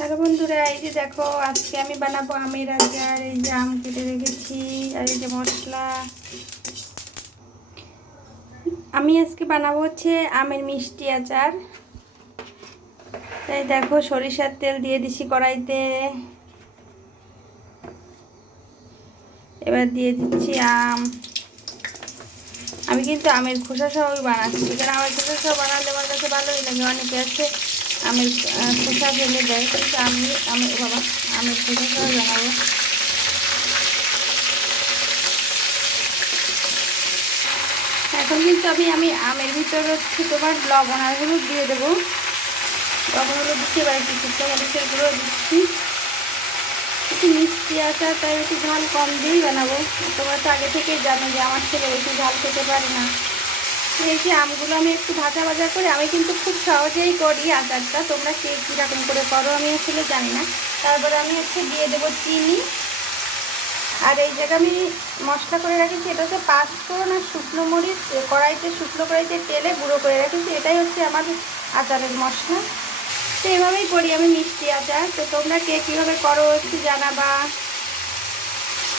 Hello বন্ধুরা, এই যে দেখো আজকে আমি বানাবো আমের আচার। এই যে আম কেটে রেখেছি আর এই যে মশলা। আমি আজকে বানাবো হচ্ছে আমের মিষ্টি আচার। তাই দেখো সরিষার তেল দিয়ে দিছি কড়াইতে। এবার দিয়ে দিচ্ছি আম। আমি কিন্তু আমের খোসা সহই বানাচ্ছি, কারণ আমের খোসা সহ বানালে আমার কাছে ভালোই লাগে। অনেকে আছে আমের খোসা ফেলে দেয়, কিন্তু আমের খোসা সহ বানাবো। এখন কিন্তু আমি আমের ভিতরে হচ্ছে তোমার লবণ আর হলুদ দিয়ে দেবো। লবণ হলুদ দিচ্ছি, এবার একটু শুকনো মরিচের গুঁড়ো দিচ্ছি। একটু মিষ্টি আচার, তাই একটু ঝাল কম দিয়েই বানাবো। তোমরা তো আগে থেকেই জানো যে আমার ছেলে বেশি ঝাল খেতে পারে না। এই যে আমগুলো আমি একটু ভাজা ভাজা করে, আমি কিন্তু খুব সহজেই করি আচারটা। তোমরা কে কীরকম করে করো আমি আসলে জানি না। তারপরে আমি হচ্ছে দিয়ে দেবো চিনি। আর এই জায়গায় আমি মশলা করে রাখেছি, এটা হচ্ছে পাঁচফোড়ন আর শুকনো মরিচ শুকনো কড়াইতে তেলে গুঁড়ো করে রেখেছি। এটাই হচ্ছে আমার আচারের মশলা। তো এভাবেই করি আমি মিষ্টি আচার। তো তোমরা কে কীভাবে করো একটু জানাবা।